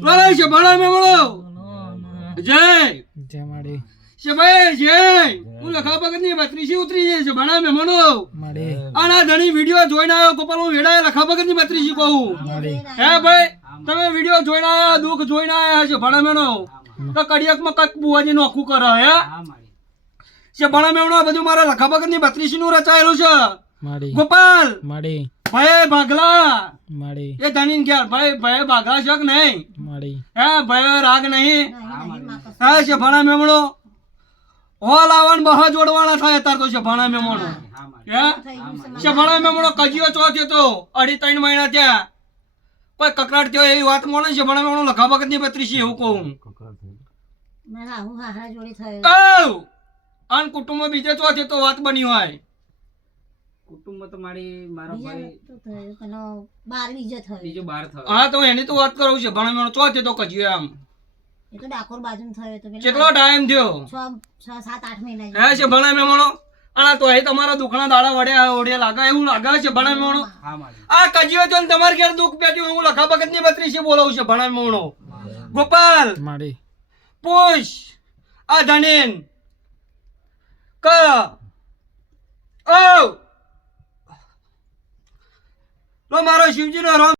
બોલો છે ભણા મે બોલો જય જય માડી છે ભાઈ જય હું લખા ભગત ની બત્રીસી ઉતરી જાય છે ભણા મે મનો માડી આના ધણી વિડિયો જોઈને આવ્યો ગોપાલ હું વેડા લખા ભગત ની બત્રીસી કહું માડી હે ભાઈ તમે વિડિયો જોઈને આયા દુઃખ જોઈને આયા છે ભણા મેનો તો કડિયક માં કક બુવાજી નોખું કરે હે છે ભણા મેનો બધું મારા લખા ભગત ની બત્રીસી નું રચાયેલું છે માડી ગોપાલ માડી ભાઈ ભાગલા માડી એ ધણી ક્યાં ભાઈ ભાઈ ભાગલા શક નહીં માડી હે ભાઈ રાગ નહીં હા છે ભણા મેમણો હોલ આવન બહા જોડવાના થાય તાર તો છે ભણા મેમણો હે છે ભણા મેમણો કજીયો ચોથ્યો તો 2.5 મહિના ત્યાં કોઈ કકરાટ થયો એવી વાત મોને છે ભણા મેમણો લખા ભગત ની બત્રીસી એવું કહું મારા હું હારા જોડે થયો અન કુટુંબ બીજે ચોથે તો વાત બની હોય કુટુંબ તો મારા ભાઈ તો થયો કનો 12 બીજો થયો બીજો 12 થયો હા તો એની તો વાત કરું છે ભણા મેમણો ચોથે તો કજીયો આમ એ તો ડાકોર બાજુ થયો તો કેટલો ટાઈમ થયો 6-7-8 મહિના હે છે ભણા મેમણો આના તો એ તમારા દુખણા દાડા વડ્યા ઓડે લાગે એવું લાગે છે ભણા મેમણો હા મારી આ કજીયો તો તમારે ઘેર દુઃખ પેટ્યું હું લખા ભગત ની બત્રીસી બોલાવું છે ભણા મેમણો ગોપાલ માડી પૂછ આ ધણીન ક ઓ લો મારો શિવજી નો